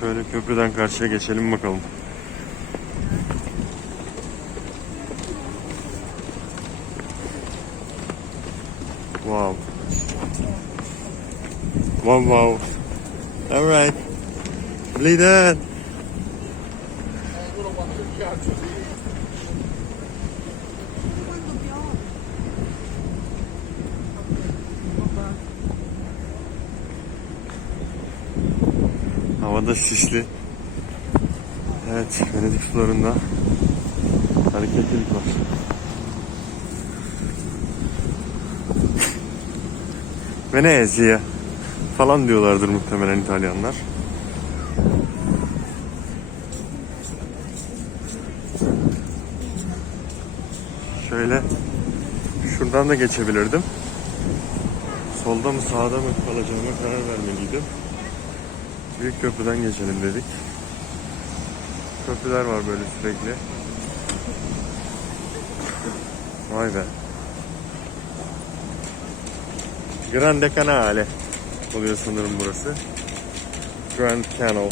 Şöyle köprüden karşıya geçelim bakalım. Wow. Wow wow. Alright. Bleed it. Havada sisli. Evet, Venedik sularında hareketlilik var. Venezia falan diyorlardır muhtemelen İtalyanlar. Şöyle şuradan da geçebilirdim. Solda mı sağda mı kalacağıma karar vermeliydim. Büyük köprüden geçelim dedik. Köprüler var böyle sürekli. Vay be. Grande Canale oluyor sanırım burası. Grand Canal.